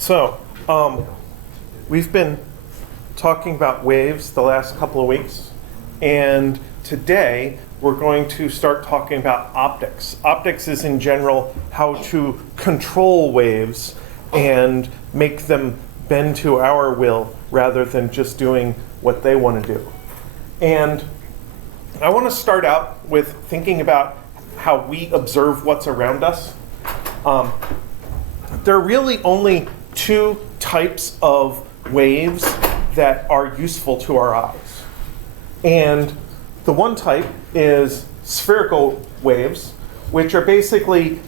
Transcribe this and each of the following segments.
So, we've been talking about waves the last couple of weeks, and today we're going to start talking about optics. Optics is in general how to control waves and make them bend to our will rather than just doing what they want to do. And I want to start out with thinking about how we observe what's around us. There are really only two types of waves that are useful to our eyes. And the one type is spherical waves, which are basically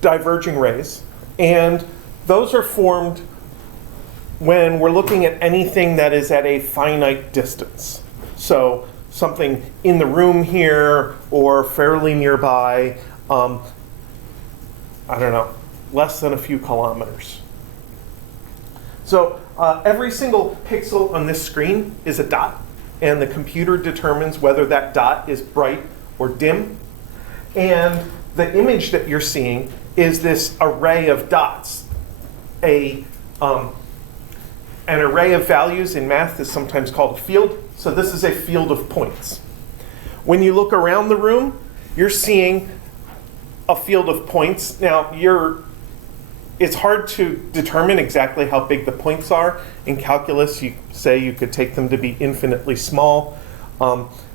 diverging rays. And those are formed when we're looking at anything that is at a finite distance. So something in the room here or fairly nearby, I don't know, less than a few kilometers. So every single pixel on this screen is a dot, and the computer determines whether that dot is bright or dim. And the image that you're seeing is this array of dots. An array of values in math is sometimes called a field. So this is a field of points. When you look around the room, you're seeing a field of points. Now, it's hard to determine exactly how big the points are. In calculus, you say you could take them to be infinitely small.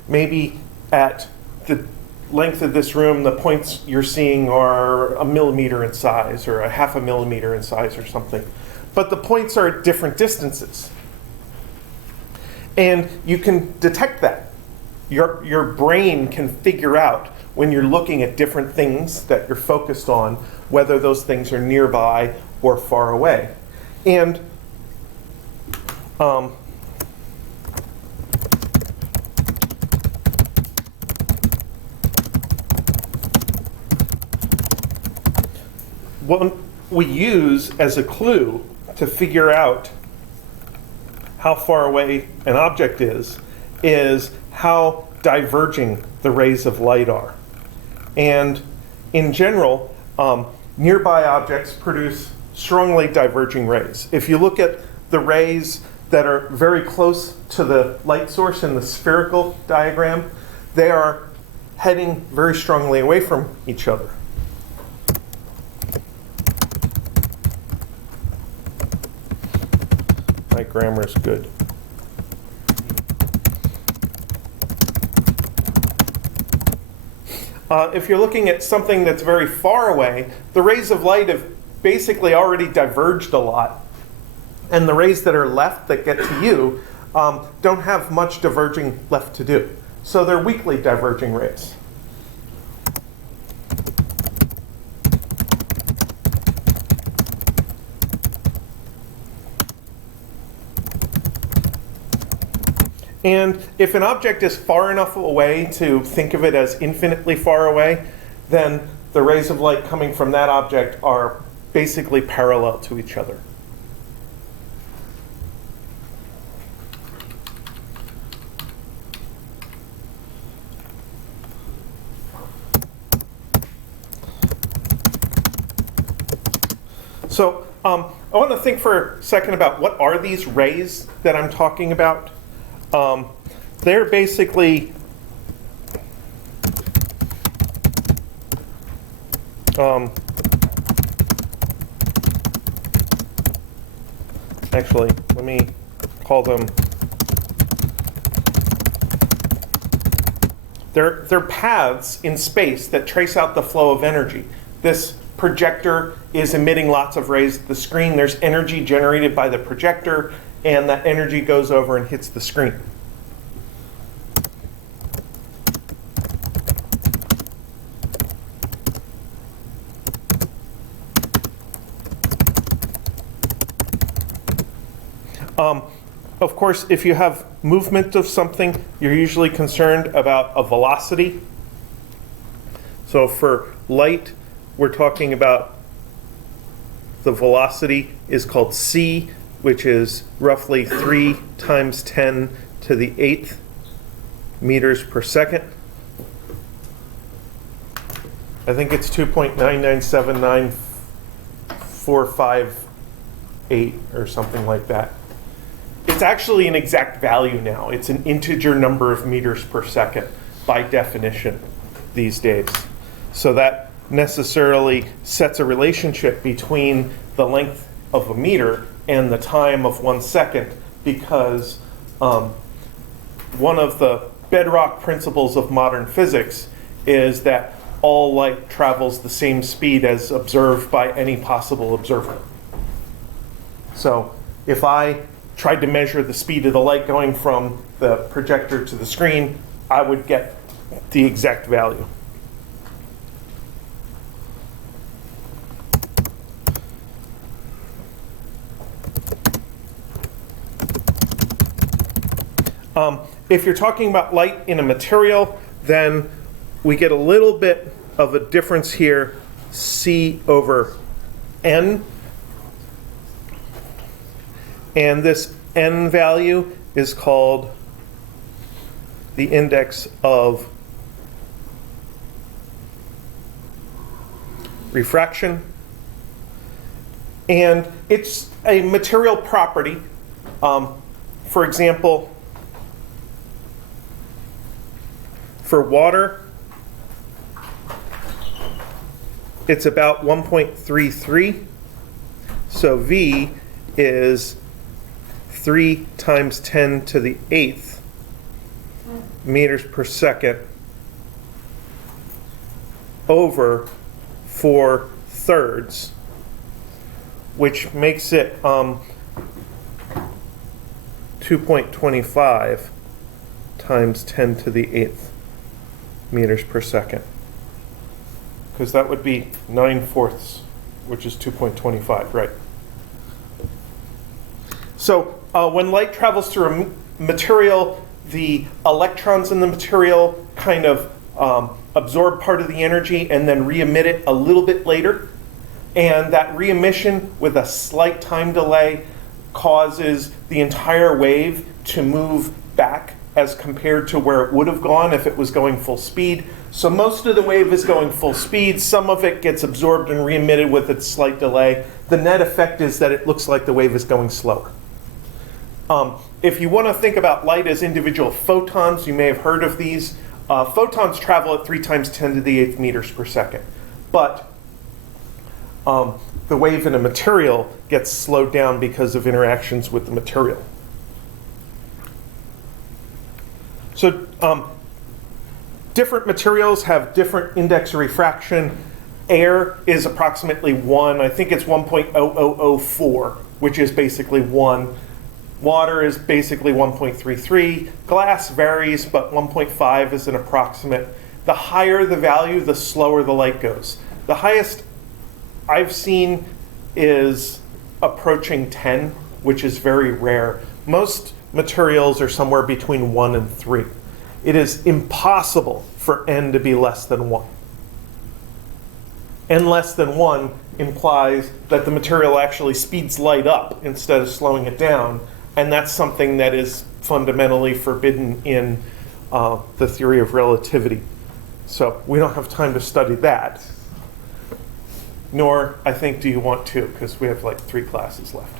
Maybe at the length of this room, the points you're seeing are a millimeter in size or a half a millimeter in size or something. But the points are at different distances. And you can detect that. Your brain can figure out when you're looking at different things that you're focused on, whether those things are nearby or far away. And what we use as a clue to figure out how far away an object is how diverging the rays of light are. And in general, nearby objects produce strongly diverging rays. If you look at the rays that are very close to the light source in the spherical diagram, they are heading very strongly away from each other. My grammar is good. If you're looking at something that's very far away, the rays of light have basically already diverged a lot. And the rays that are left that get to you don't have much diverging left to do. So they're weakly diverging rays. And if an object is far enough away to think of it as infinitely far away, then the rays of light coming from that object are basically parallel to each other. So I want to think for a second about what are these rays that I'm talking about. They're basically actually, let me call them. They're paths in space that trace out the flow of energy. This projector is emitting lots of rays at the screen. There's energy generated by the projector, and that energy goes over and hits the screen. Of course, if you have movement of something, you're usually concerned about a velocity. So for light, we're talking about the velocity is called c, which is roughly 3 times 10 to the 8th meters per second. I think it's 2.997945 0.8 or something like that. It's actually an exact value now. It's an integer number of meters per second by definition these days. So that necessarily sets a relationship between the length of a meter and the time of 1 second, because one of the bedrock principles of modern physics is that all light travels the same speed as observed by any possible observer. So if I tried to measure the speed of the light going from the projector to the screen, I would get the exact value. If you're talking about light in a material, then we get a little bit of a difference here, C over N. And this N value is called the index of refraction. And it's a material property. For example, for water, it's about 1.33. So V is 3 times 10 to the 8th meters per second over 4/3, which makes it 2.25 times 10 to the 8th meters per second. Because that would be 9/4, which is 2.25, right? So when light travels through a material, the electrons in the material kind of absorb part of the energy and then re-emit it a little bit later. And that re-emission with a slight time delay causes the entire wave to move back as compared to where it would have gone if it was going full speed. So most of the wave is going full speed. Some of it gets absorbed and re-emitted with its slight delay. The net effect is that it looks like the wave is going slower. If you want to think about light as individual photons, you may have heard of these. Photons travel at 3 times 10 to the 8th meters per second. But the wave in a material gets slowed down because of interactions with the material. So different materials have different index of refraction. Air is approximately 1. I think it's 1.0004, which is basically 1. Water is basically 1.33. Glass varies, but 1.5 is an approximate. The higher the value, the slower the light goes. The highest I've seen is approaching 10, which is very rare. Most materials are somewhere between 1 and 3. It is impossible for N to be less than 1. N less than 1 implies that the material actually speeds light up instead of slowing it down, and that's something that is fundamentally forbidden in the theory of relativity. So we don't have time to study that. Nor, I think, do you want to, because we have like 3 classes left.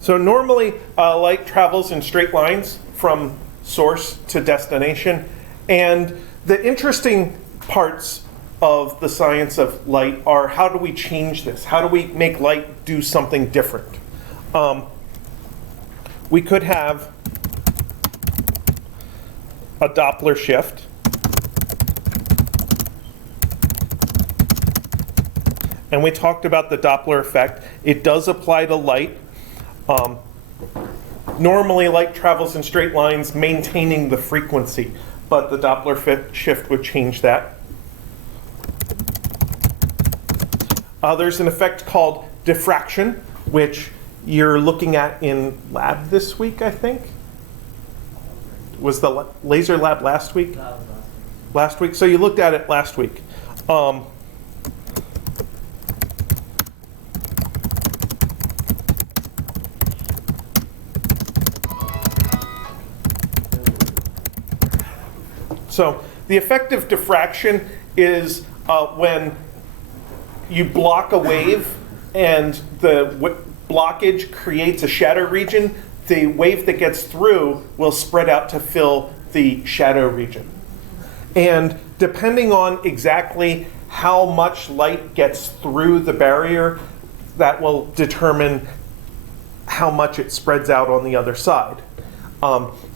So normally, light travels in straight lines from source to destination. And the interesting parts of the science of light are, how do we change this? How do we make light do something different? We could have a Doppler shift. And we talked about the Doppler effect. It does apply to light. Normally, light travels in straight lines, maintaining the frequency, but the Doppler shift would change that. There's an effect called diffraction, which you're looking at in lab this week, I think. Was the laser lab last week? Last week? So you looked at it last week. So the effective diffraction is when you block a wave and the blockage creates a shadow region, the wave that gets through will spread out to fill the shadow region. And depending on exactly how much light gets through the barrier, that will determine how much it spreads out on the other side.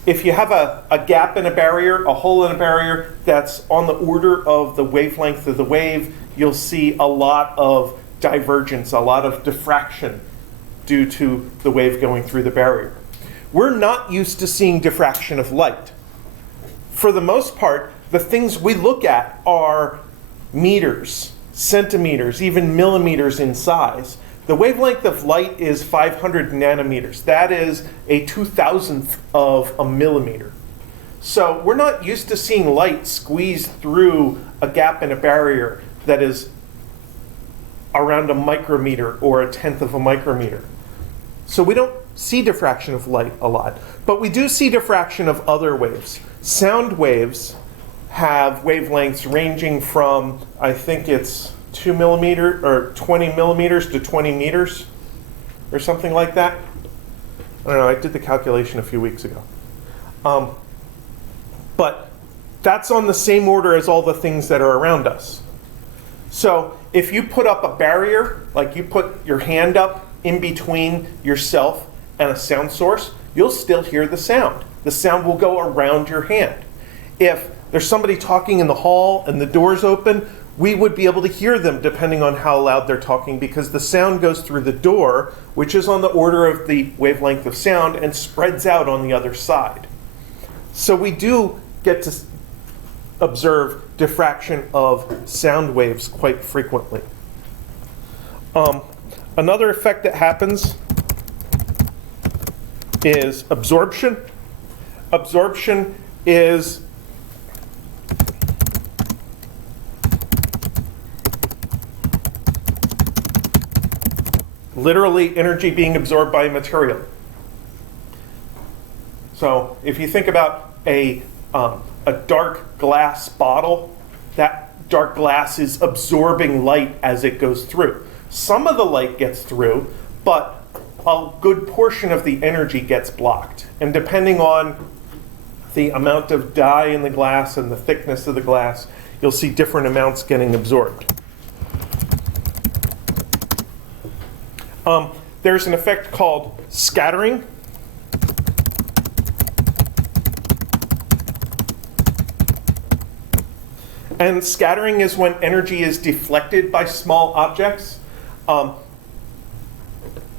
If you have a gap in a barrier, a hole in a barrier that's on the order of the wavelength of the wave, you'll see a lot of divergence, a lot of diffraction due to the wave going through the barrier. We're not used to seeing diffraction of light. For the most part, the things we look at are meters, centimeters, even millimeters in size. The wavelength of light is 500 nanometers. That is a 2,000th of a millimeter. So we're not used to seeing light squeeze through a gap in a barrier that is around a micrometer or a tenth of a micrometer. So we don't see diffraction of light a lot, but we do see diffraction of other waves. Sound waves have wavelengths ranging from, I think it's 2 millimeters or 20 millimeters to 20 meters or something like that. I don't know, I did the calculation a few weeks ago. But that's on the same order as all the things that are around us. So if you put up a barrier, like you put your hand up in between yourself and a sound source, you'll still hear the sound. The sound will go around your hand. If there's somebody talking in the hall and the door's open, we would be able to hear them depending on how loud they're talking, because the sound goes through the door, which is on the order of the wavelength of sound, and spreads out on the other side. So we do get to observe diffraction of sound waves quite frequently. Another effect that happens is absorption. Absorption is literally energy being absorbed by a material. So if you think about a dark glass bottle, that dark glass is absorbing light as it goes through. Some of the light gets through, but a good portion of the energy gets blocked. And depending on the amount of dye in the glass and the thickness of the glass, you'll see different amounts getting absorbed. There's an effect called scattering. And scattering is when energy is deflected by small objects.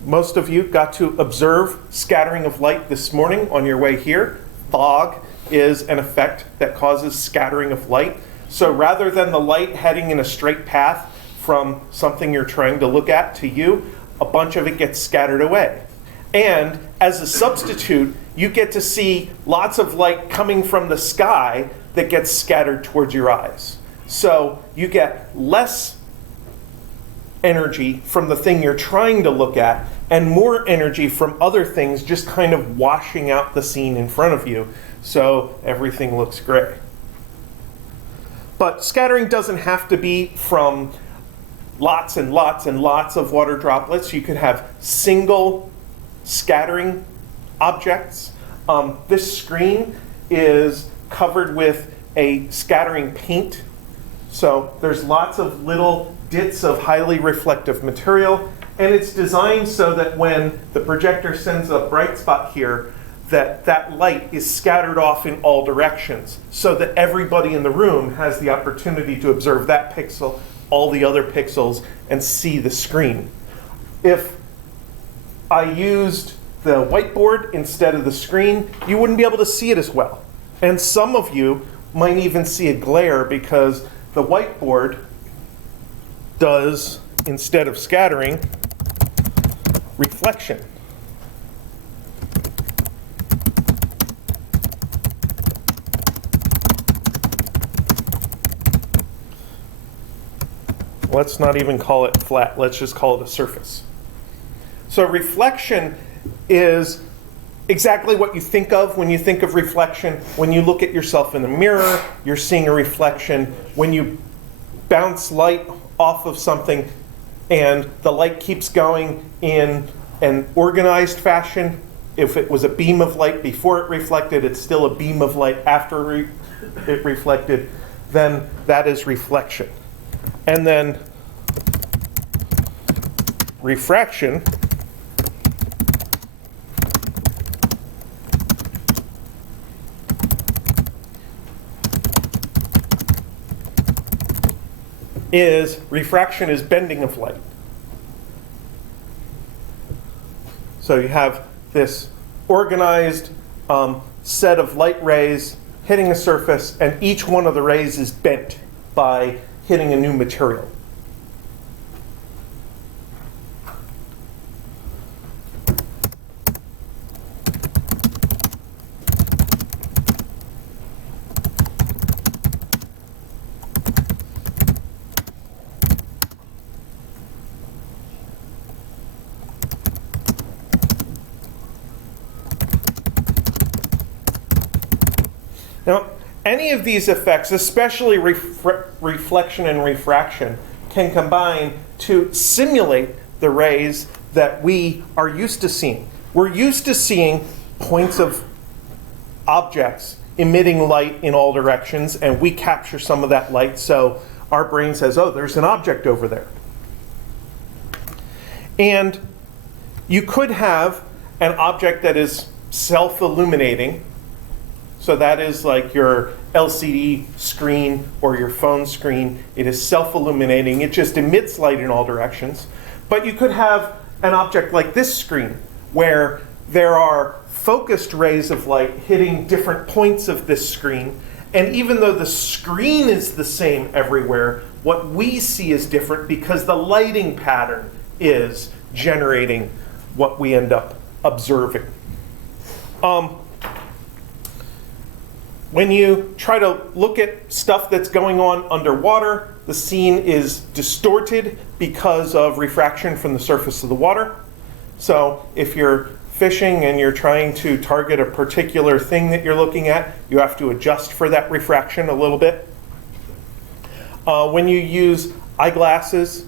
Most of you got to observe scattering of light this morning on your way here. Fog is an effect that causes scattering of light. So rather than the light heading in a straight path from something you're trying to look at to you, a bunch of it gets scattered away. And as a substitute, you get to see lots of light coming from the sky that gets scattered towards your eyes. So you get less energy from the thing you're trying to look at and more energy from other things just kind of washing out the scene in front of you, so everything looks gray. But scattering doesn't have to be from lots and lots and lots of water droplets. You could have single scattering objects. This screen is covered with a scattering paint. So there's lots of little dits of highly reflective material, and it's designed so that when the projector sends a bright spot here, that light is scattered off in all directions, so that everybody in the room has the opportunity to observe that pixel, all the other pixels, and see the screen. If I used the whiteboard instead of the screen, you wouldn't be able to see it as well. And some of you might even see a glare because the whiteboard does, instead of scattering, reflection. let's not even call it flat. Let's just call it a surface. So reflection is exactly what you think of when you think of reflection. When you look at yourself in the mirror, you're seeing a reflection. When you bounce light off of something and the light keeps going in an organized fashion, if it was a beam of light before it reflected, it's still a beam of light after it reflected, then that is reflection. And then refraction is bending of light. So you have this organized set of light rays hitting a surface, and each one of the rays is bent by hitting a new material. Now, any of these effects, especially reflection and refraction, can combine to simulate the rays that we are used to seeing. We're used to seeing points of objects emitting light in all directions, and we capture some of that light, so our brain says, oh, there's an object over there. And you could have an object that is self-illuminating. So that is like your LCD screen or your phone screen. It is self-illuminating. It just emits light in all directions. But you could have an object like this screen, where there are focused rays of light hitting different points of this screen. And even though the screen is the same everywhere, what we see is different because the lighting pattern is generating what we end up observing. When you try to look at stuff that's going on underwater, the scene is distorted because of refraction from the surface of the water. So if you're fishing and you're trying to target a particular thing that you're looking at, you have to adjust for that refraction a little bit. When you use eyeglasses,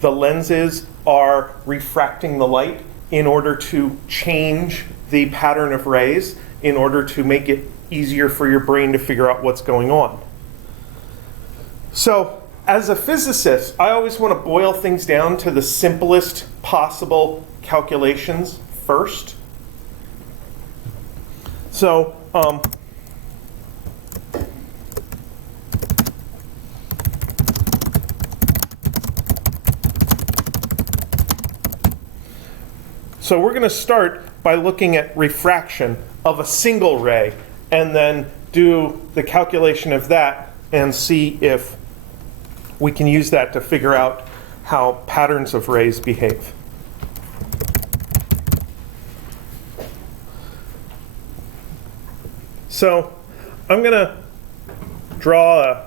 the lenses are refracting the light in order to change the pattern of rays, in order to make it easier for your brain to figure out what's going on. So, as a physicist, I always want to boil things down to the simplest possible calculations first. So, we're going to start by looking at refraction of a single ray, and then do the calculation of that and see if we can use that to figure out how patterns of rays behave. So I'm going to draw a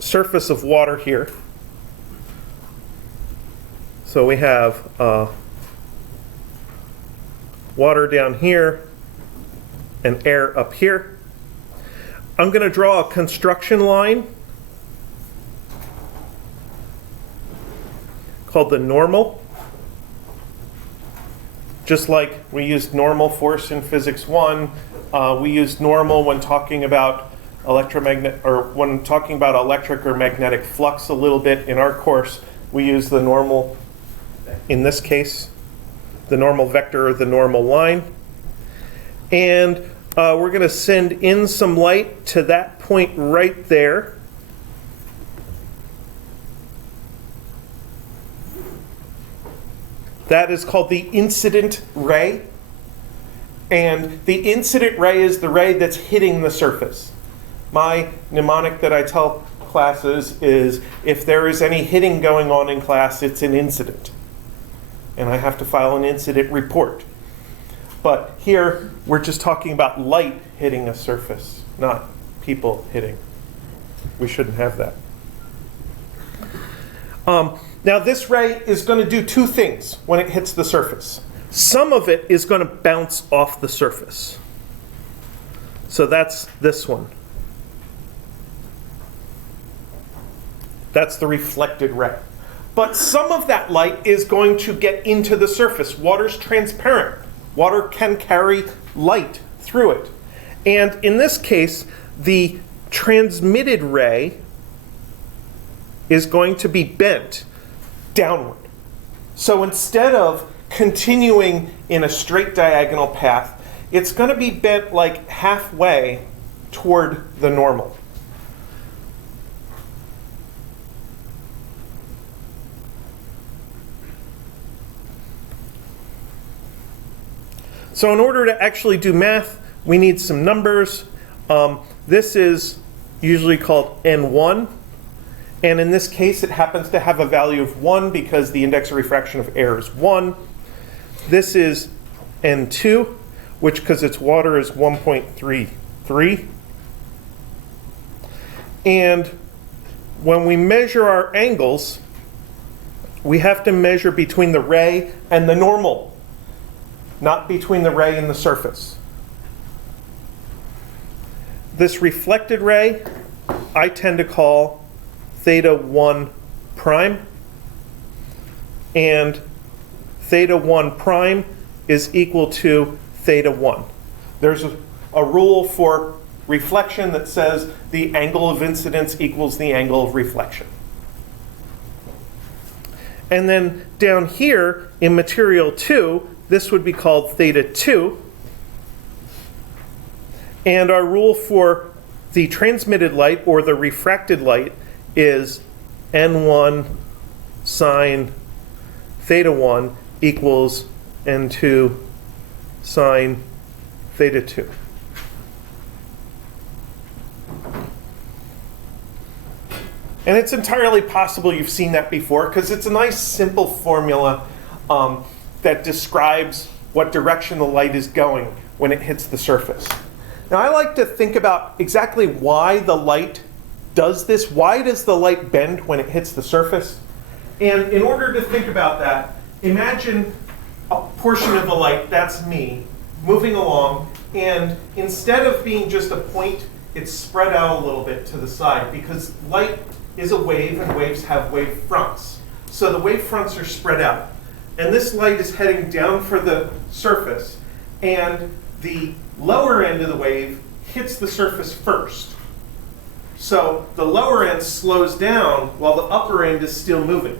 surface of water here. So we have water down here and air up here. I'm going to draw a construction line called the normal. Just like we used normal force in Physics 1, we used normal when talking about when talking about electric or magnetic flux a little bit in our course. We use the normal, in this case, the normal vector or the normal line. And we're going to send in some light to that point right there. That is called the incident ray. And the incident ray is the ray that's hitting the surface. My mnemonic that I tell classes is, if there is any hitting going on in class, it's an incident. And I have to file an incident report. But here, we're just talking about light hitting a surface, not people hitting. We shouldn't have that. Now this ray is going to do two things when it hits the surface. Some of it is going to bounce off the surface. So that's this one. That's the reflected ray. But some of that light is going to get into the surface. Water's transparent. Water can carry light through it. And in this case, the transmitted ray is going to be bent downward. So instead of continuing in a straight diagonal path, it's going to be bent like halfway toward the normal. So in order to actually do math, we need some numbers. This is usually called N1. And in this case, it happens to have a value of 1 because the index of refraction of air is 1. This is N2, which, because it's water, is 1.33. And when we measure our angles, we have to measure between the ray and the normal, not between the ray and the surface. This reflected ray, I tend to call theta 1 prime, and theta 1 prime is equal to theta 1. There's a rule for reflection that says the angle of incidence equals the angle of reflection. And then down here in material 2, this would be called theta 2. And our rule for the transmitted light or the refracted light is N1 sine theta 1 equals N2 sine theta 2. And it's entirely possible you've seen that before because it's a nice simple formula that describes what direction the light is going when it hits the surface. Now I like to think about exactly why the light does this. Why does the light bend when it hits the surface? And in order to think about that, imagine a portion of the light, that's me, moving along, and instead of being just a point, it's spread out a little bit to the side because light is a wave and waves have wave fronts. So the wave fronts are spread out. And this light is heading down for the surface, and the lower end of the wave hits the surface first. So the lower end slows down while the upper end is still moving.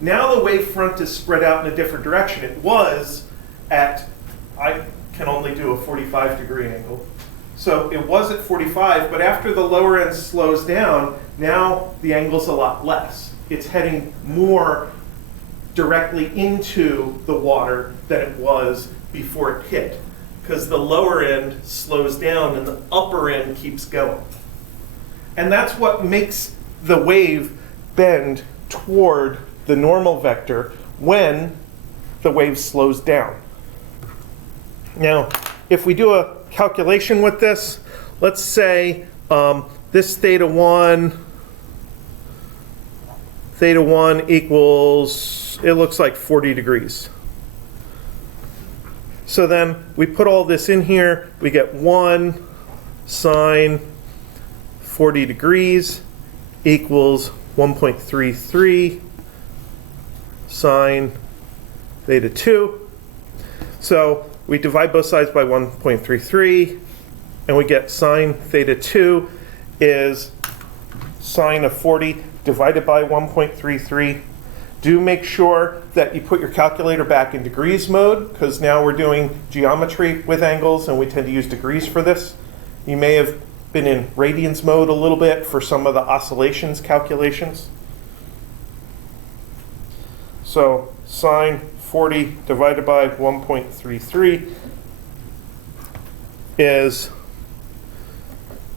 Now the wave front is spread out in a different direction. It was at, I can only do a 45-degree angle. So it was at 45, but after the lower end slows down, now the angle's a lot less. It's heading more directly into the water than it was before it hit, because the lower end slows down and the upper end keeps going. And that's what makes the wave bend toward the normal vector when the wave slows down. Now, if we do a calculation with this, let's say this theta 1 equals, it looks like 40 degrees. So then we put all this in here, we get 1 sine 40 degrees equals 1.33 sine theta 2. So we divide both sides by 1.33 and we get sine theta 2 is sine of 40 divided by 1.33. Do make sure that you put your calculator back in degrees mode because now we're doing geometry with angles and we tend to use degrees for this. You may have been in radians mode a little bit for some of the oscillations calculations. So sine 40 divided by 1.33 is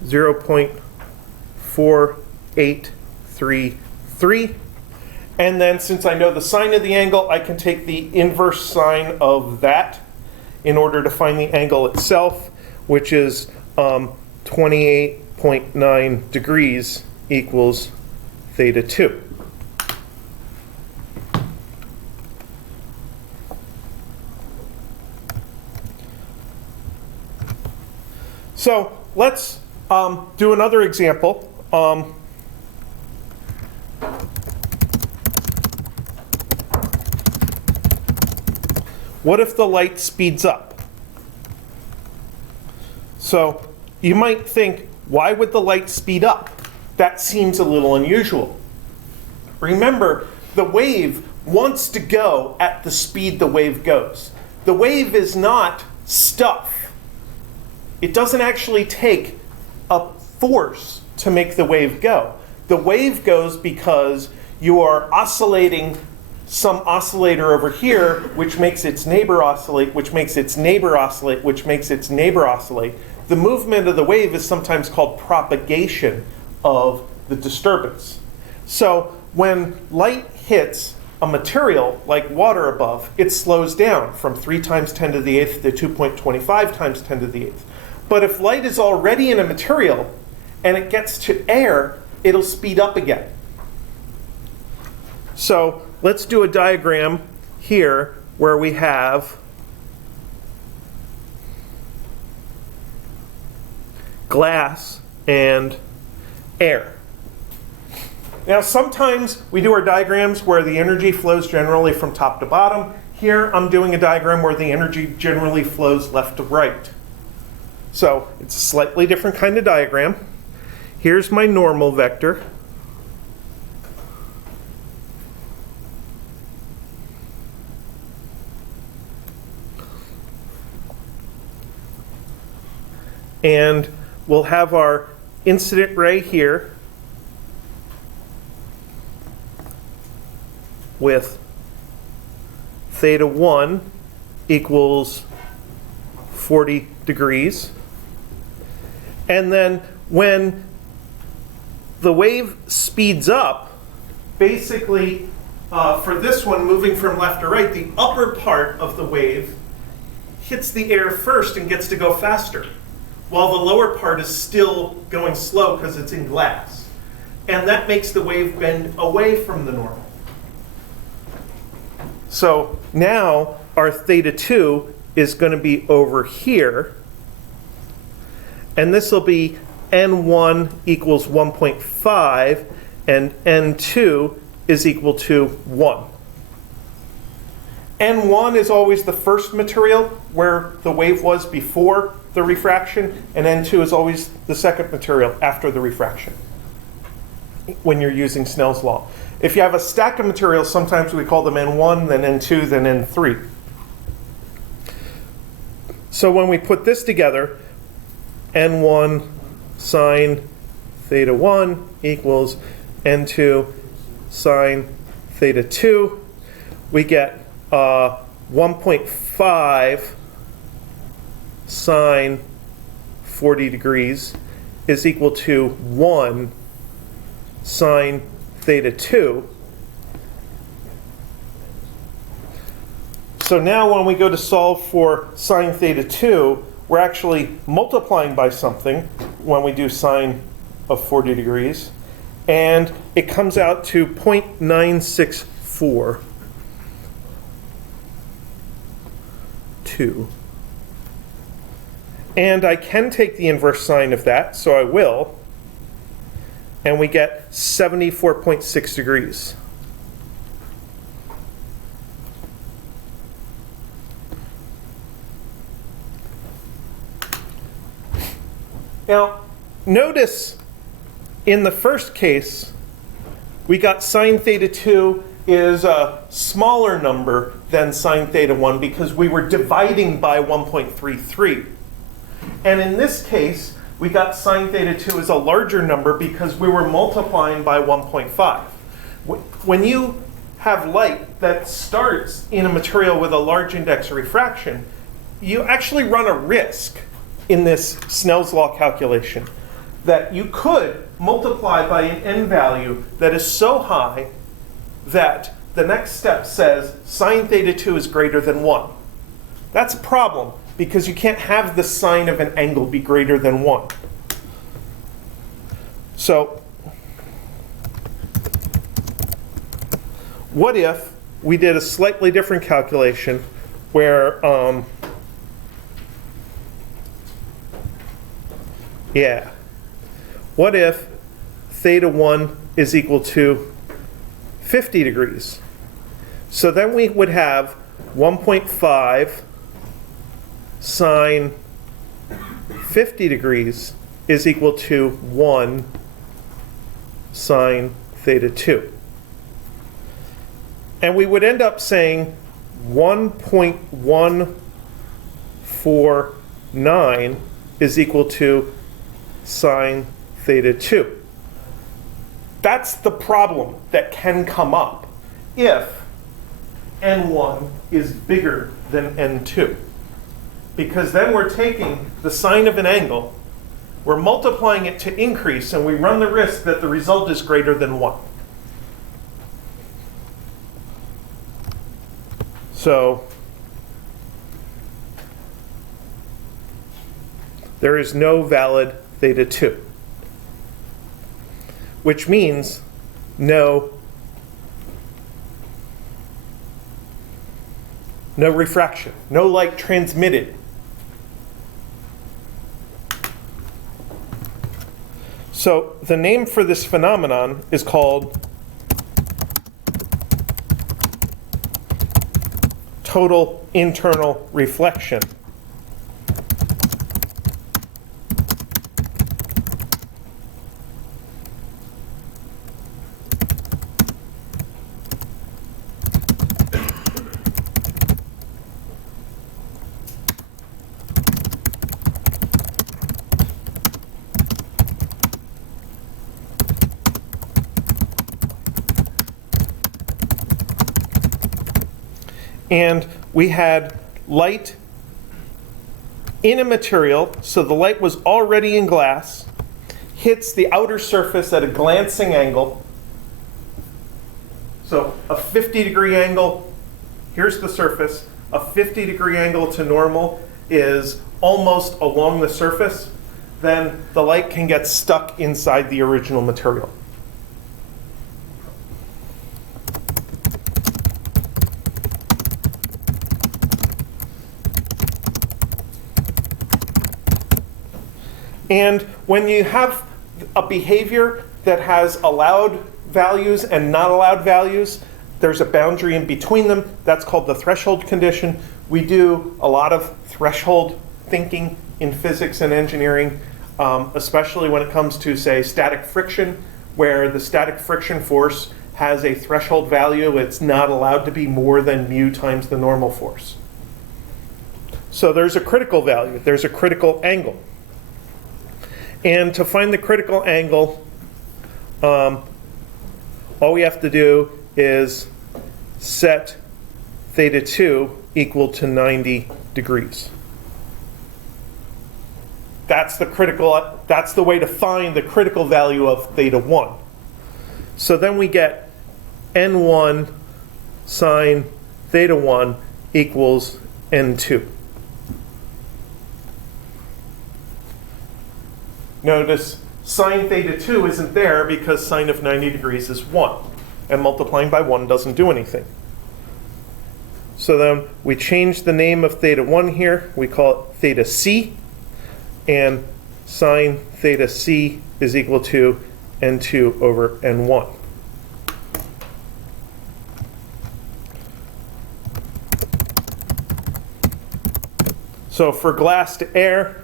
0.4833. And then since I know the sine of the angle, I can take the inverse sine of that in order to find the angle itself, which is 28.9 degrees equals theta 2. So let's do another example. What if the light speeds up? So you might think, why would the light speed up? That seems a little unusual. Remember, the wave wants to go at the speed the wave goes. The wave is not stuff. It doesn't actually take a force to make the wave go. The wave goes because you are oscillating some oscillator over here, which makes its neighbor oscillate, which makes its neighbor oscillate, which makes its neighbor oscillate. The movement of the wave is sometimes called propagation of the disturbance. So when light hits a material like water above, it slows down from 3 times 10 to the 8th to 2.25 times 10 to the 8th. But if light is already in a material and it gets to air, it'll speed up again. So let's do a diagram here where we have glass and air. Now sometimes we do our diagrams where the energy flows generally from top to bottom. Here I'm doing a diagram where the energy generally flows left to right. So it's a slightly different kind of diagram. Here's my normal vector. And we'll have our incident ray here with theta 1 equals 40 degrees. And then when the wave speeds up, basically for this one moving from left to right, the upper part of the wave hits the air first and gets to go faster, while the lower part is still going slow because it's in glass. And that makes the wave bend away from the normal. So now our theta 2 is going to be over here. And this will be N1 equals 1.5, and N2 is equal to 1. N1 is always the first material where the wave was before the refraction, and N2 is always the second material after the refraction when you're using Snell's law. If you have a stack of materials, sometimes we call them N1, then N2, then N3. So when we put this together, N1 sine theta 1 equals N2 sine theta 2, we get 1.5 sine 40 degrees is equal to 1 sine theta 2. So now when we go to solve for sine theta 2, we're actually multiplying by something when we do sine of 40 degrees, and it comes out to 0.9642. And I can take the inverse sine of that, so I will. And we get 74.6 degrees. Now, notice in the first case, we got sine theta 2 is a smaller number than sine theta 1 because we were dividing by 1.33. And in this case, we got sine theta 2 as a larger number because we were multiplying by 1.5. When you have light that starts in a material with a large index of refraction, you actually run a risk in this Snell's law calculation that you could multiply by an n value that is so high that the next step says sine theta 2 is greater than 1. That's a problem because you can't have the sine of an angle be greater than 1. So what if we did a slightly different calculation where Yeah. What if theta 1 is equal to 50 degrees? So then we would have 1.5 sine 50 degrees is equal to 1 sine theta 2. And we would end up saying 1.149 is equal to sine theta 2. That's the problem that can come up if n1 is bigger than n2. Because then we're taking the sine of an angle, we're multiplying it to increase, and we run the risk that the result is greater than 1. So there is no valid theta 2, which means no refraction, no light transmitted. So the name for this phenomenon is called total internal reflection. And we had light in a material, so the light was already in glass, hits the outer surface at a glancing angle. So a 50-degree angle, here's the surface. A 50-degree angle to normal is almost along the surface. Then the light can get stuck inside the original material. And when you have a behavior that has allowed values and not allowed values, there's a boundary in between them. That's called the threshold condition. We do a lot of threshold thinking in physics and engineering, especially when it comes to, say, static friction, where the static friction force has a threshold value. It's not allowed to be more than mu times the normal force. So there's a critical value. There's a critical angle. And to find the critical angle, all we have to do is set theta 2 equal to 90 degrees. That's the way to find the critical value of theta 1. So then we get n1 sine theta 1 equals n2. Notice sine theta 2 isn't there because sine of 90 degrees is 1. And multiplying by 1 doesn't do anything. So then we change the name of theta 1 here. We call it theta c. And sine theta c is equal to n2 over n1. So for glass to air,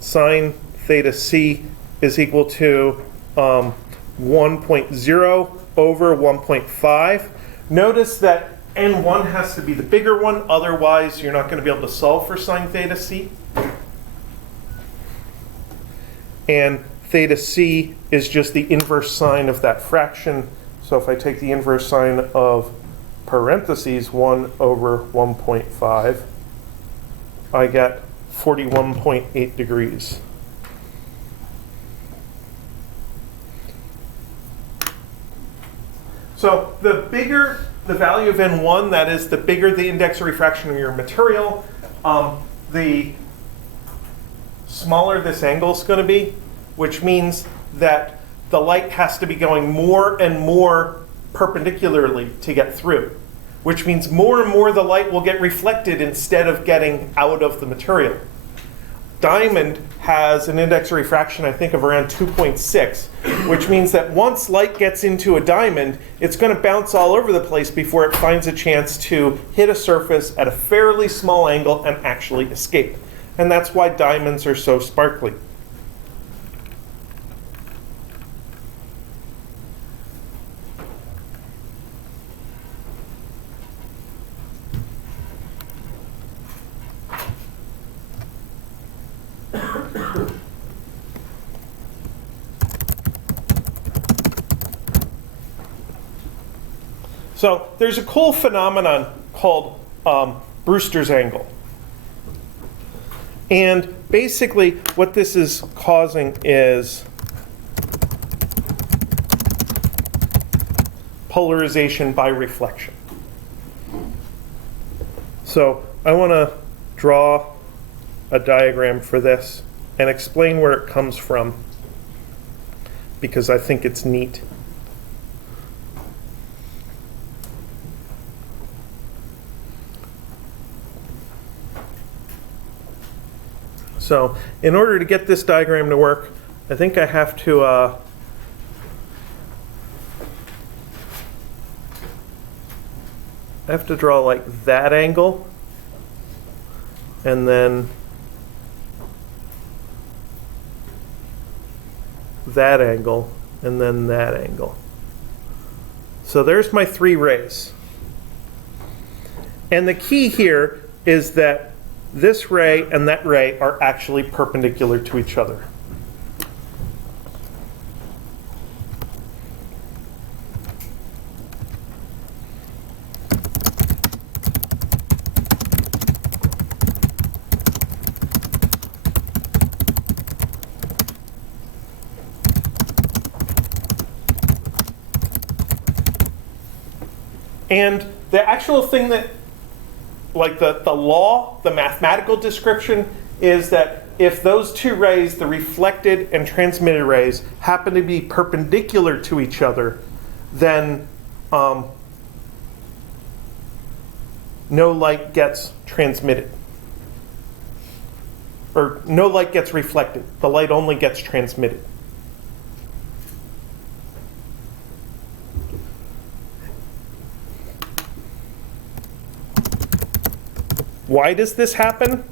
sine theta c is equal to 1.0 over 1.5. Notice that n1 has to be the bigger one, otherwise you're not going to be able to solve for sine theta c. And theta c is just the inverse sign of that fraction. So if I take the inverse sign of parentheses 1 over 1.5, I get 41.8 degrees. So the bigger the value of n1, that is, the bigger the index of refraction of your material, the smaller this angle is going to be, which means that the light has to be going more and more perpendicularly to get through, which means more and more the light will get reflected instead of getting out of the material. diamond has an index of refraction, I think, of around 2.6, which means that once light gets into a diamond, it's going to bounce all over the place before it finds a chance to hit a surface at a fairly small angle and actually escape. And that's why diamonds are so sparkly. So there's a cool phenomenon called Brewster's angle. And basically what this is causing is polarization by reflection. So I want to draw a diagram for this and explain where it comes from, because I think it's neat. So in order to get this diagram to work, I think I have to draw like that angle, and then that angle, and then that angle. So there's my three rays. And the key here is that this ray and that ray are actually perpendicular to each other. And the actual thing that, like the law, the mathematical description, is that if those two rays, the reflected and transmitted rays, happen to be perpendicular to each other, then no light gets transmitted. Or no light gets reflected. The light only gets transmitted. Why does this happen?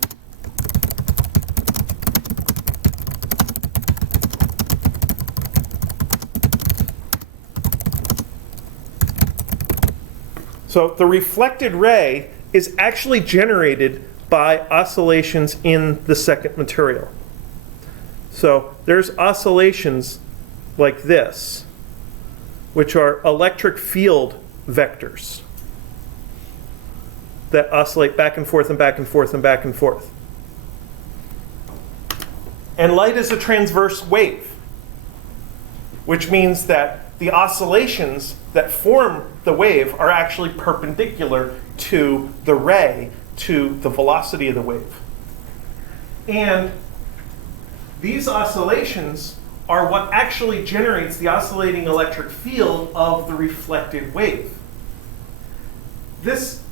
So the reflected ray is actually generated by oscillations in the second material. So there's oscillations like this, which are electric field vectors that oscillate back and forth and back and forth and back and forth. And light is a transverse wave, which means that the oscillations that form the wave are actually perpendicular to the ray, to the velocity of the wave. And these oscillations are what actually generates the oscillating electric field of the reflected wave. This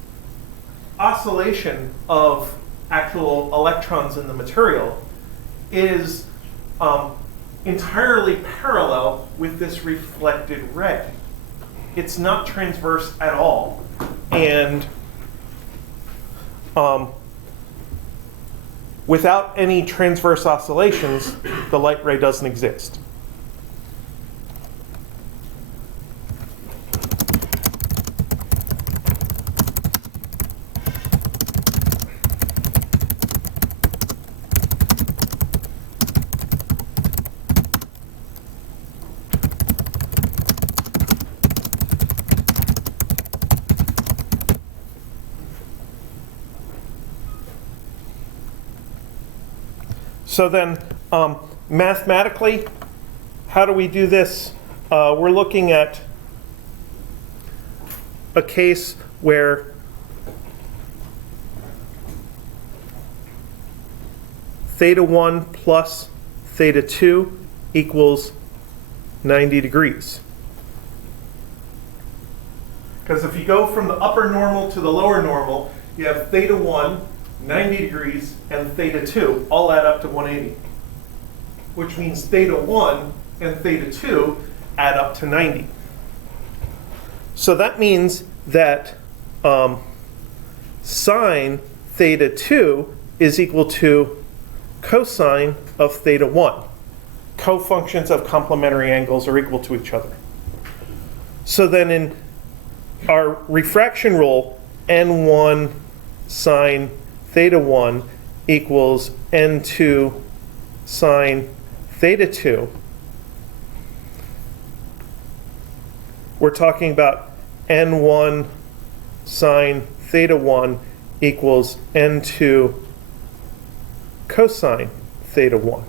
oscillation of actual electrons in the material is entirely parallel with this reflected ray. It's not transverse at all. And without any transverse oscillations, the light ray doesn't exist. So then, mathematically, how do we do this? We're looking at a case where theta 1 plus theta 2 equals 90 degrees. Because if you go from the upper normal to the lower normal, you have theta 1 90 degrees, and theta 2 all add up to 180. Which means theta 1 and theta 2 add up to 90. So that means that sine theta 2 is equal to cosine of theta 1. Cofunctions of complementary angles are equal to each other. So then in our refraction rule, n1 sine theta 1 equals n2 sine theta 2. We're talking about n1 sine theta 1 equals n2 cosine theta 1,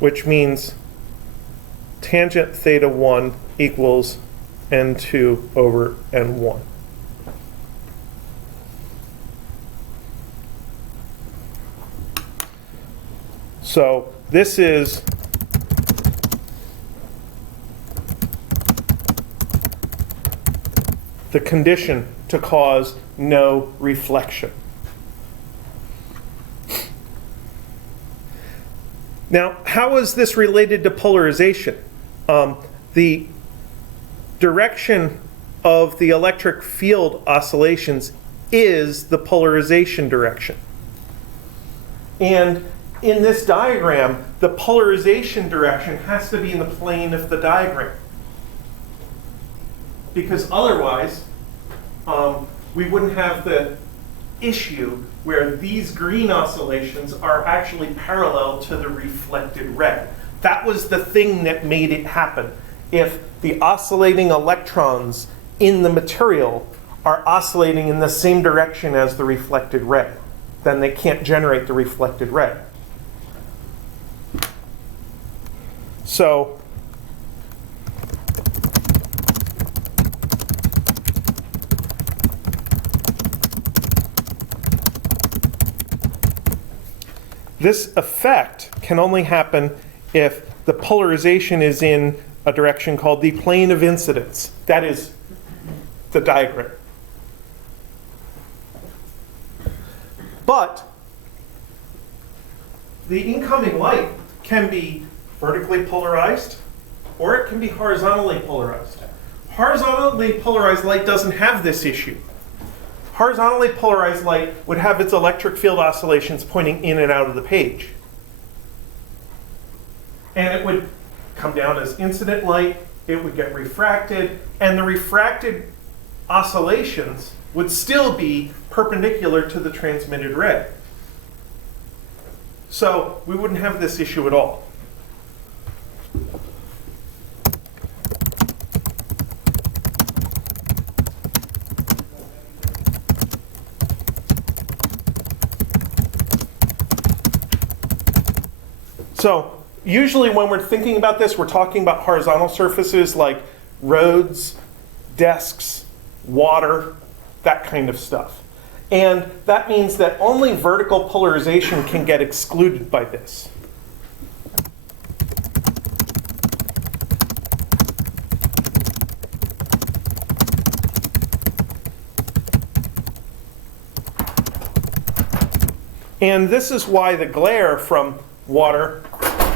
which means tangent theta 1 equals n2 over n1. So this is the condition to cause no reflection. Now, how is this related to polarization? The direction of the electric field oscillations is the polarization direction. And in this diagram, the polarization direction has to be in the plane of the diagram. Because otherwise, we wouldn't have the issue where these green oscillations are actually parallel to the reflected red. That was the thing that made it happen. If the oscillating electrons in the material are oscillating in the same direction as the reflected red, then they can't generate the reflected red. So this effect can only happen if the polarization is in a direction called the plane of incidence. That is the diagram. But the incoming light can be vertically polarized or it can be horizontally polarized. Horizontally polarized light doesn't have this issue. Horizontally polarized light would have its electric field oscillations pointing in and out of the page. And it would come down as incident light, it would get refracted, and the refracted oscillations would still be perpendicular to the transmitted ray. So we wouldn't have this issue at all. So usually when we're thinking about this, we're talking about horizontal surfaces like roads, desks, water, that kind of stuff. And that means that only vertical polarization can get excluded by this. And this is why the glare from water,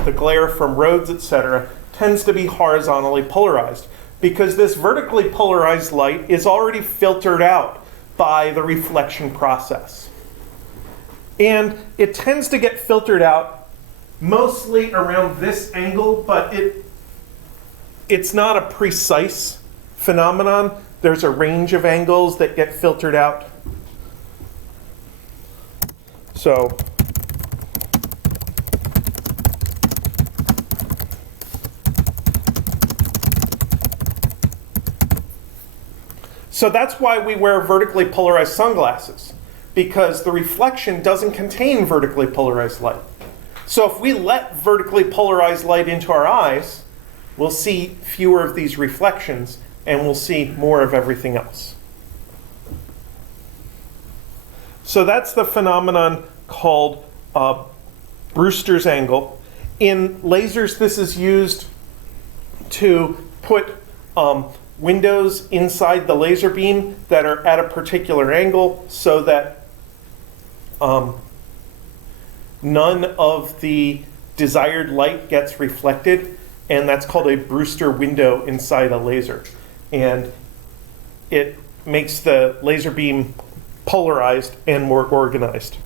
the glare from roads, etc., tends to be horizontally polarized, because this vertically polarized light is already filtered out by the reflection process. And it tends to get filtered out mostly around this angle, but it's not a precise phenomenon. There's a range of angles that get filtered out. So that's why we wear vertically polarized sunglasses, because the reflection doesn't contain vertically polarized light. So if we let vertically polarized light into our eyes, we'll see fewer of these reflections and we'll see more of everything else. So that's the phenomenon called Brewster's angle. In lasers, this is used to put windows inside the laser beam that are at a particular angle so that none of the desired light gets reflected, and that's called a Brewster window inside a laser. And it makes the laser beam polarized and more organized.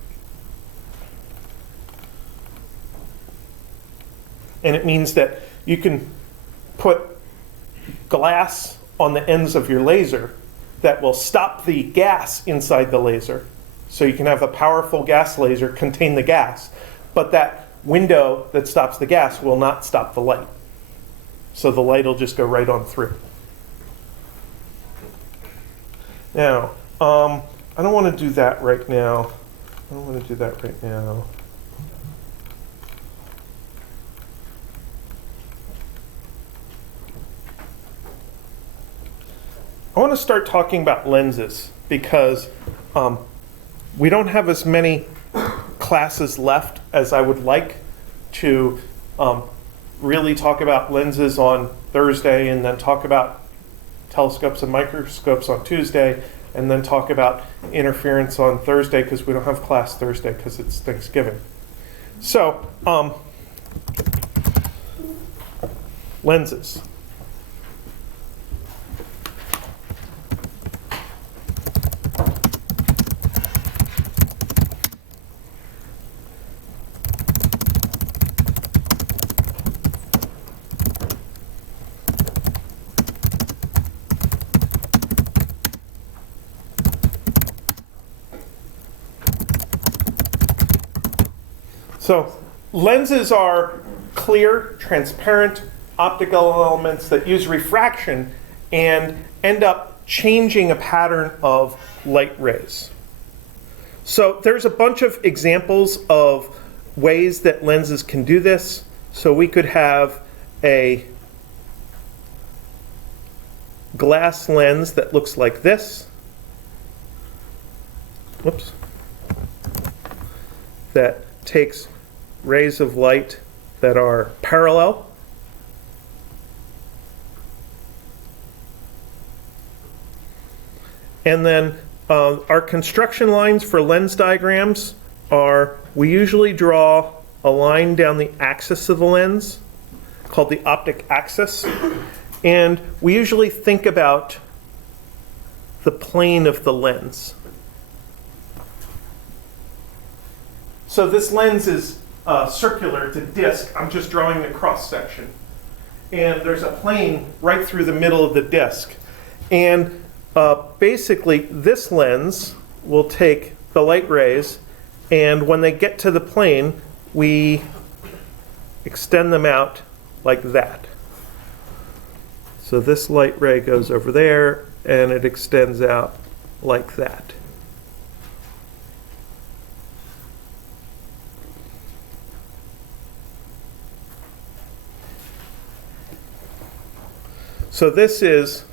And it means that you can put glass on the ends of your laser that will stop the gas inside the laser. So you can have a powerful gas laser contain the gas, but that window that stops the gas will not stop the light. So the light will just go right on through. Now, I don't want to do that right now. I don't want to do that right now. I want to start talking about lenses because we don't have as many classes left as I would like to really talk about lenses on Thursday, and then talk about telescopes and microscopes on Tuesday, and then talk about interference on Thursday because we don't have class Thursday because it's Thanksgiving. So, lenses. So lenses are clear, transparent optical elements that use refraction and end up changing a pattern of light rays. So there's a bunch of examples of ways that lenses can do this. So we could have a glass lens that looks like this. Whoops. That takes rays of light that are parallel. And then our construction lines for lens diagrams are, we usually draw a line down the axis of the lens called the optic axis. And we usually think about the plane of the lens. So this lens is circular, it's a disc. I'm just drawing the cross section. And there's a plane right through the middle of the disc. And basically, this lens will take the light rays, and when they get to the plane, we extend them out like that. So this light ray goes over there, and it extends out like that. So this is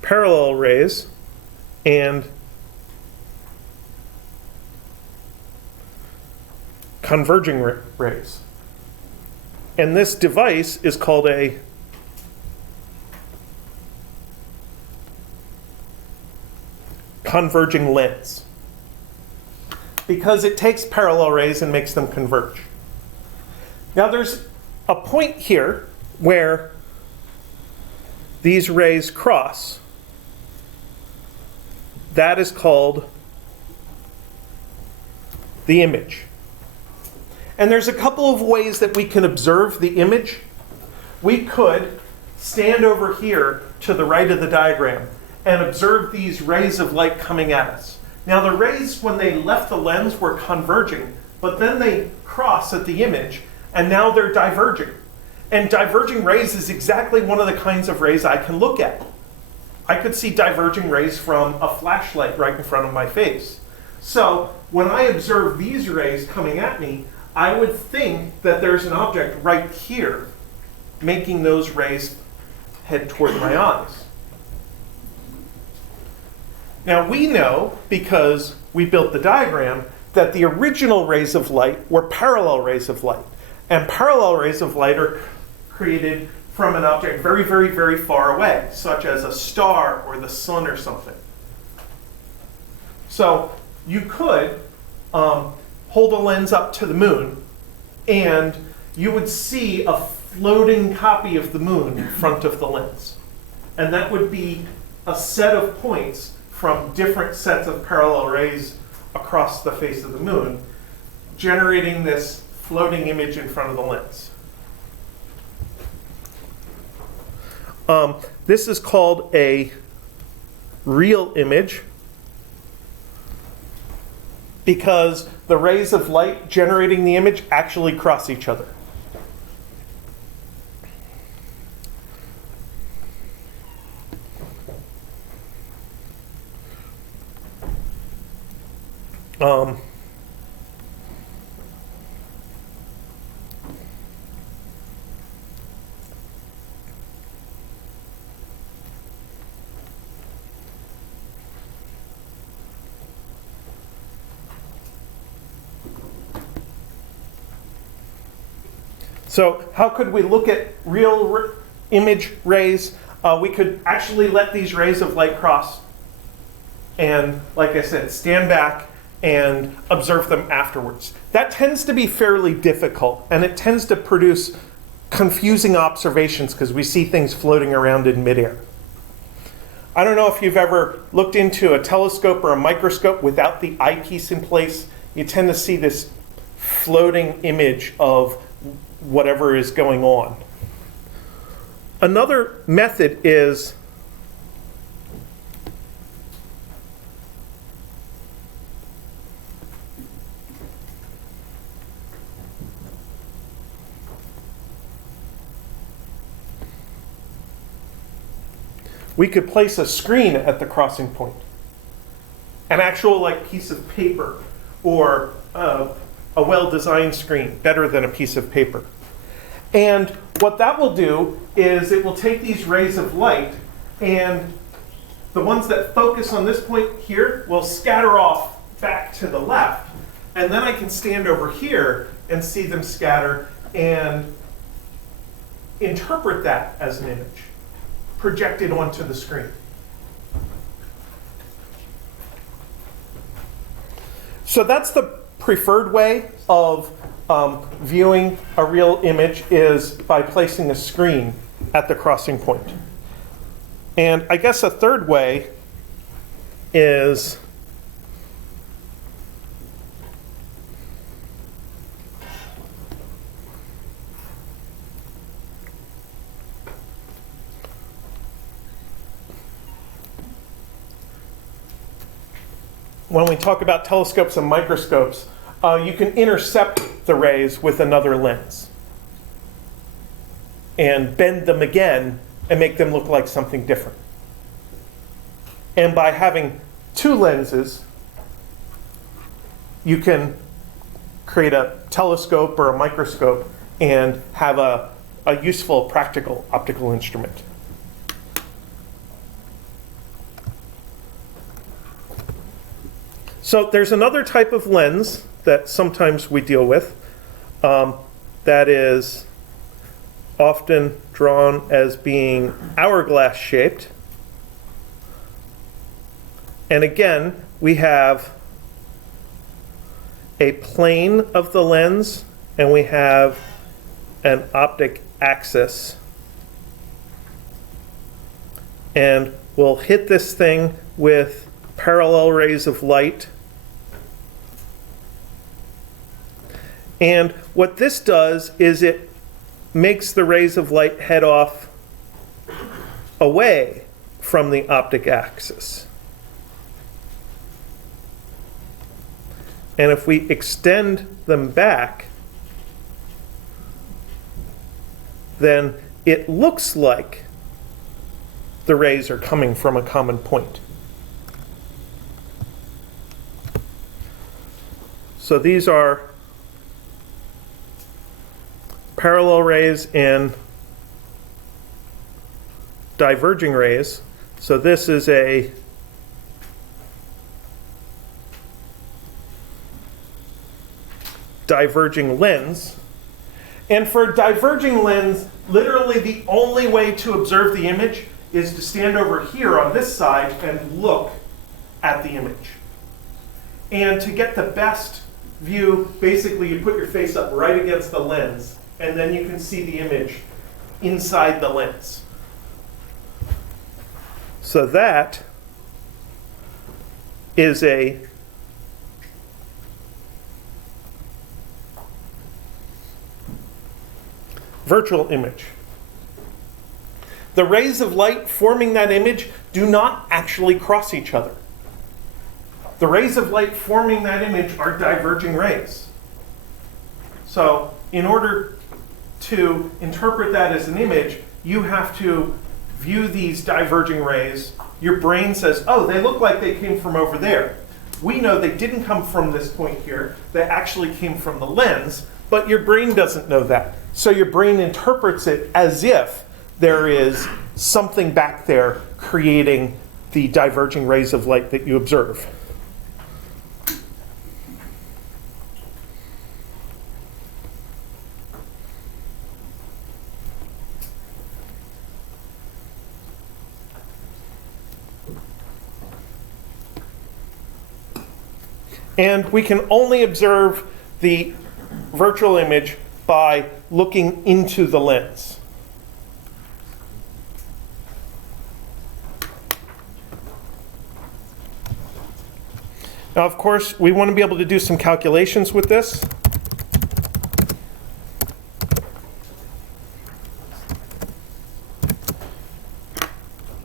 parallel rays and converging rays. And this device is called a converging lens because it takes parallel rays and makes them converge. Now there's a point here where these rays cross. That is called the image. And there's a couple of ways that we can observe the image. We could stand over here to the right of the diagram and observe these rays of light coming at us. Now the rays, when they left the lens, were converging, but then they cross at the image, and now they're diverging. And diverging rays is exactly one of the kinds of rays I can look at. I could see diverging rays from a flashlight right in front of my face. So when I observe these rays coming at me, I would think that there's an object right here making those rays head toward my eyes. Now we know, because we built the diagram, that the original rays of light were parallel rays of light. And parallel rays of light are created from an object very, very, very far away, such as a star or the sun or something. So you could hold a lens up to the moon, and you would see a floating copy of the moon in front of the lens. And that would be a set of points from different sets of parallel rays across the face of the moon, generating this floating image in front of the lens. This is called a real image because the rays of light generating the image actually cross each other. So how could we look at real image rays? We could actually let these rays of light cross and, like I said, stand back and observe them afterwards. That tends to be fairly difficult, and it tends to produce confusing observations because we see things floating around in midair. I don't know if you've ever looked into a telescope or a microscope without the eyepiece in place. You tend to see this floating image of whatever is going on. Another method is we could place a screen at the crossing point, an actual like piece of paper or a well-designed screen, better than a piece of paper. And what that will do is it will take these rays of light, and the ones that focus on this point here will scatter off back to the left. And then I can stand over here and see them scatter and interpret that as an image projected onto the screen. So that's the preferred way of viewing a real image, is by placing a screen at the crossing point. And I guess a third way is when we talk about telescopes and microscopes, you can intercept the rays with another lens and bend them again and make them look like something different. And by having two lenses, you can create a telescope or a microscope and have a useful, practical optical instrument. So there's another type of lens that sometimes we deal with that is often drawn as being hourglass shaped. And again, we have a plane of the lens and we have an optic axis. And we'll hit this thing with parallel rays of light. And what this does is it makes the rays of light head off away from the optic axis. And if we extend them back, then it looks like the rays are coming from a common point. So these are parallel rays and diverging rays. So this is a diverging lens. And for a diverging lens, literally the only way to observe the image is to stand over here on this side and look at the image. And to get the best view, basically you put your face up right against the lens, and then you can see the image inside the lens. So that is a virtual image. The rays of light forming that image do not actually cross each other. The rays of light forming that image are diverging rays. So in order to interpret that as an image, you have to view these diverging rays. Your brain says, oh, they look like they came from over there. We know they didn't come from this point here. They actually came from the lens, but your brain doesn't know that. So your brain interprets it as if there is something back there creating the diverging rays of light that you observe. And we can only observe the virtual image by looking into the lens. Now, of course, we want to be able to do some calculations with this.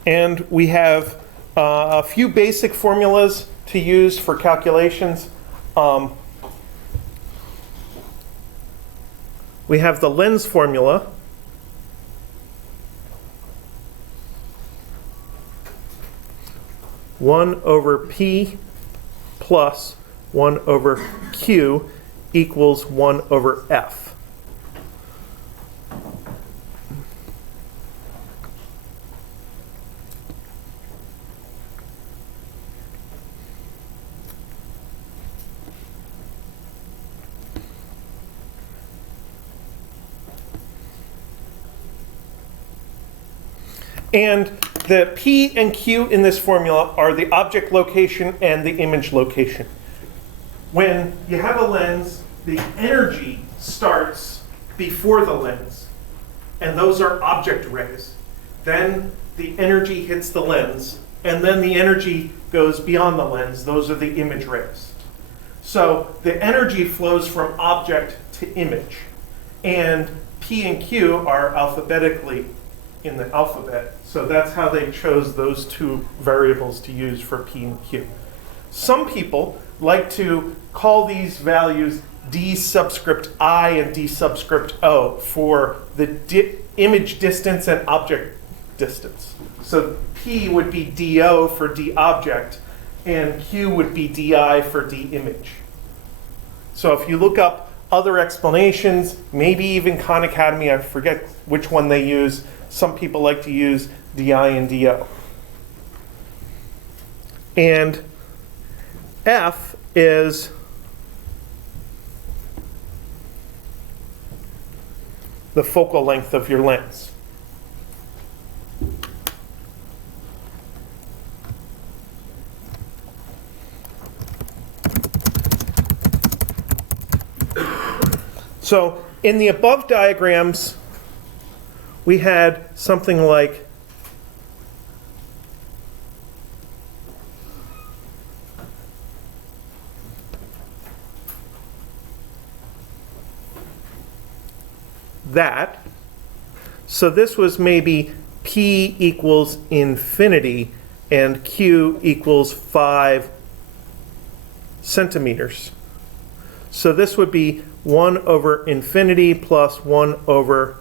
And we have a few basic formulas to use for calculations. We have the lens formula. One over P plus 1 over Q equals 1 over F. And the P and Q in this formula are the object location and the image location. When you have a lens, the energy starts before the lens, and those are object rays. Then the energy hits the lens, and then the energy goes beyond the lens. Those are the image rays. So the energy flows from object to image, and P and Q are alphabetically in the alphabet. So that's how they chose those two variables to use for P and Q. Some people like to call these values D subscript I and D subscript O for the image distance and object distance. So P would be DO for D object, and Q would be DI for D image. So if you look up other explanations, maybe even Khan Academy, I forget which one they use, some people like to use DI and DO. And F is the focal length of your lens. So in the above diagrams, we had something like that. So this was maybe P equals infinity and Q equals 5 centimeters. So this would be 1 over infinity plus 1 over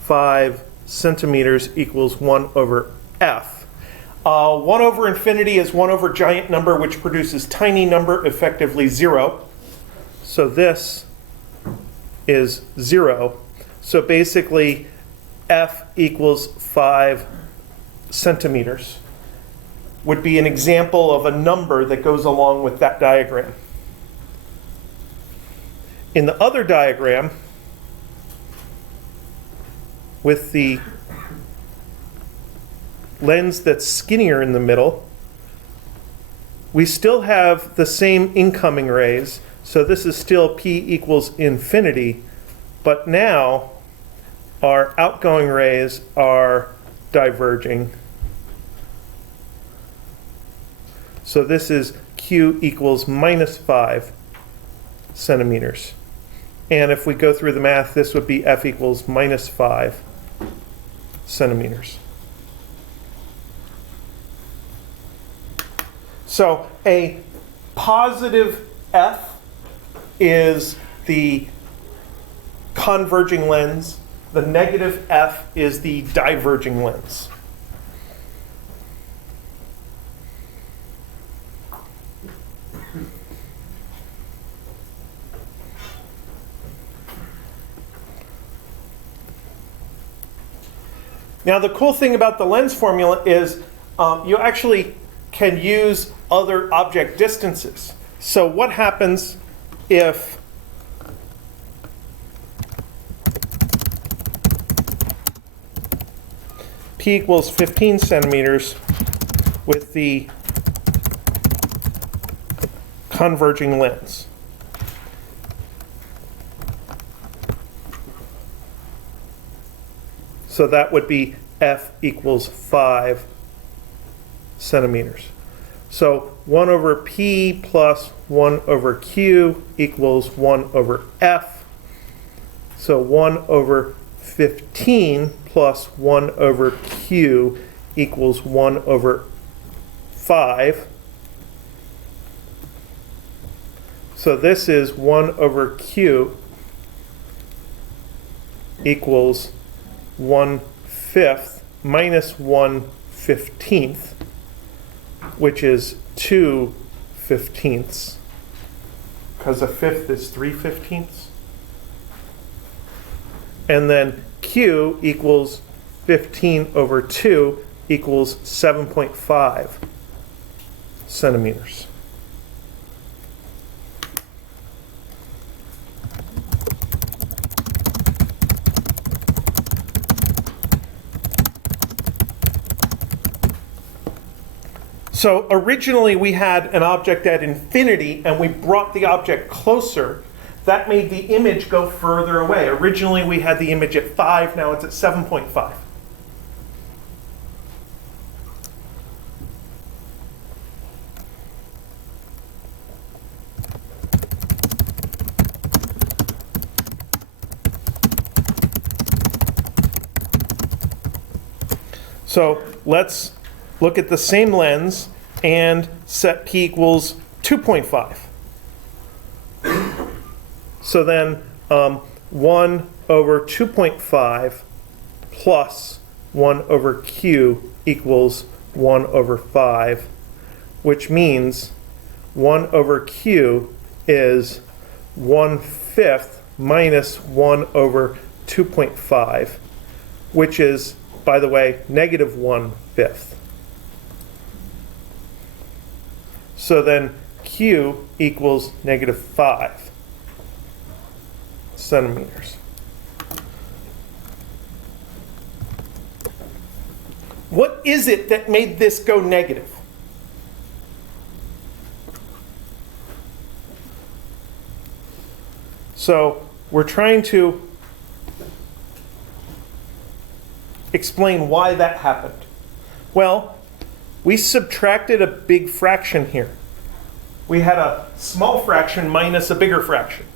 5 centimeters equals 1 over F. 1 over infinity is 1 over giant number, which produces tiny number, effectively 0. So this is 0. So basically, F equals 5 centimeters would be an example of a number that goes along with that diagram. In the other diagram, with the lens that's skinnier in the middle, we still have the same incoming rays. So this is still P equals infinity, but now our outgoing rays are diverging. So this is Q equals minus 5 centimeters. And if we go through the math, this would be F equals minus 5 centimeters. So a positive F is the converging lens. The negative F is the diverging lens. Now the cool thing about the lens formula is you actually can use other object distances. So what happens if P equals 15 centimeters with the converging lens? So that would be F equals 5 centimeters. So 1 over P plus 1 over Q equals 1 over F. So 1 over 15 plus 1 over Q equals 1 over 5. So this is 1 over Q equals 1/5 minus 1/15, which is 2/15, because a fifth is 3/15. And then Q equals 15 over 2 equals 7.5 centimeters. So originally we had an object at infinity and we brought the object closer. That made the image go further away. Originally we had the image at 5, now it's at 7.5. So let's look at the same lens and set P equals 2.5. So then 1 over 2.5 plus 1 over Q equals 1 over 5, which means 1 over Q is 1/5 minus 1 over 2.5, which is, by the way, negative 1/5. So then Q equals negative 5 centimeters. What is it that made this go negative? So we're trying to explain why that happened. Well, we subtracted a big fraction here. We had a small fraction minus a bigger fraction.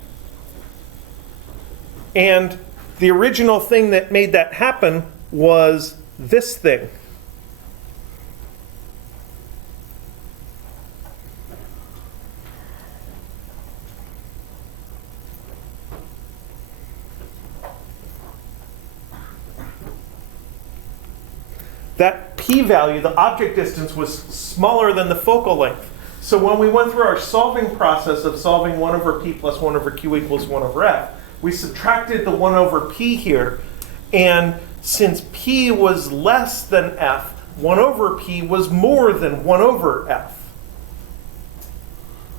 And the original thing that made that happen was this thing. That p-value, the object distance, was smaller than the focal length. So when we went through our solving process of solving 1 over p plus 1 over q equals 1 over f, we subtracted the 1 over p here, and since p was less than f, 1 over p was more than 1 over f,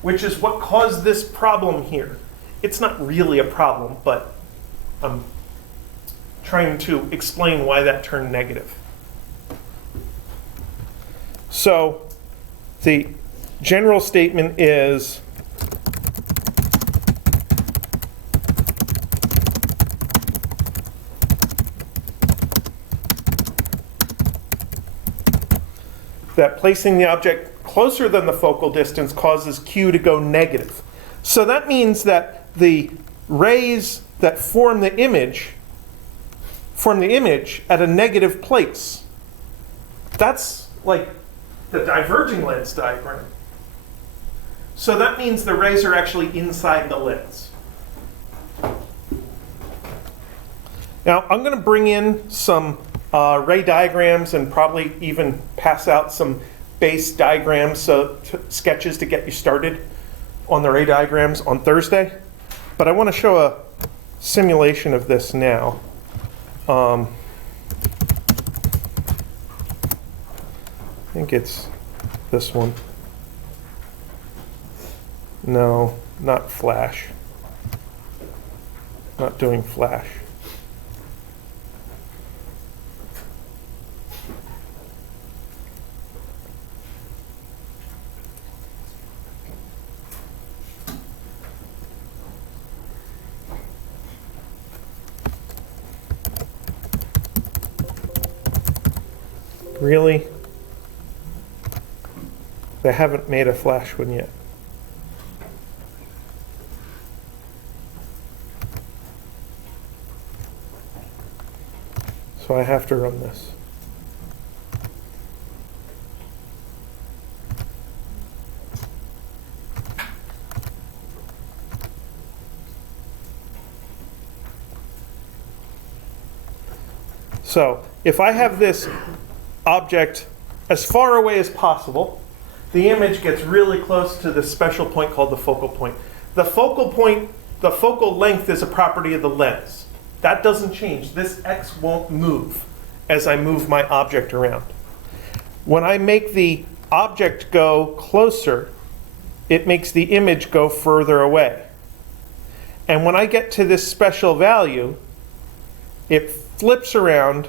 which is what caused this problem here. It's not really a problem, but I'm trying to explain why that turned negative. So the general statement is that placing the object closer than the focal distance causes Q to go negative. So that means that the rays that form the image at a negative place. That's like the diverging lens diagram. So that means the rays are actually inside the lens. Now I'm going to bring in some ray diagrams and probably even pass out some base diagrams, sketches to get you started on the ray diagrams on Thursday. But I want to show a simulation of this now. I think it's this one. No, not flash. Not doing flash. Really? They haven't made a flash one yet. So I have to run this. So if I have this object as far away as possible, the image gets really close to this special point called the focal point. The focal length is a property of the lens. That doesn't change. This X won't move as I move my object around. When I make the object go closer, it makes the image go further away. And when I get to this special value, it flips around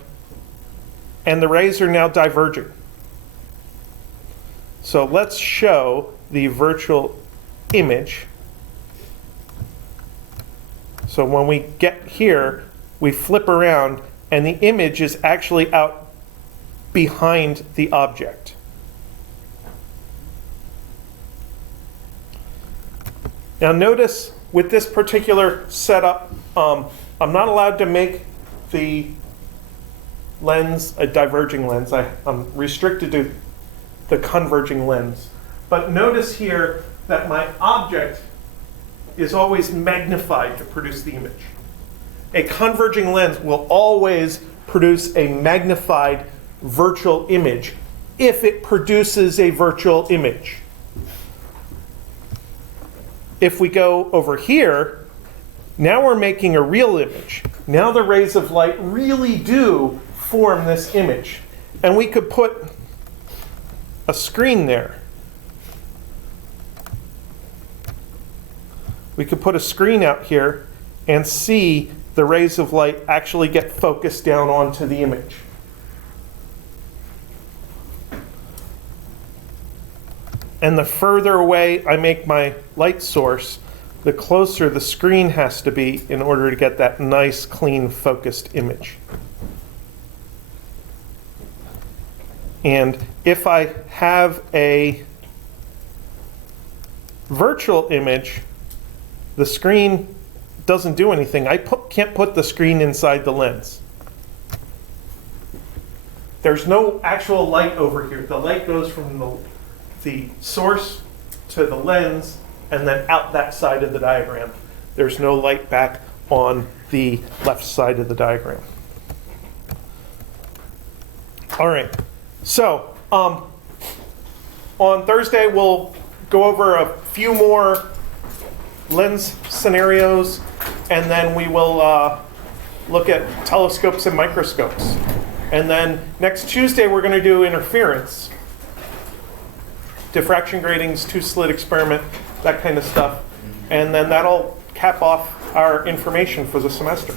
and the rays are now diverging. So let's show the virtual image. So when we get here, we flip around and the image is actually out behind the object. Now notice with this particular setup, I'm not allowed to make the lens a diverging lens. I'm restricted to the converging lens. But notice here that my object is always magnified to produce the image. A converging lens will always produce a magnified virtual image if it produces a virtual image. If we go over here, now we're making a real image. Now the rays of light really do form this image. And we could put a screen there. We could put a screen out here and see the rays of light actually get focused down onto the image. And the further away I make my light source, the closer the screen has to be in order to get that nice, clean, focused image. And if I have a virtual image, the screen doesn't do anything. I can't put the screen inside the lens. There's no actual light over here. The light goes from the source to the lens and then out that side of the diagram. There's no light back on the left side of the diagram. All right. So on Thursday, we'll go over a few more lens scenarios, and then we will look at telescopes and microscopes. And then next Tuesday, we're going to do interference, diffraction gratings, two-slit experiment, that kind of stuff. And then that'll cap off our information for the semester.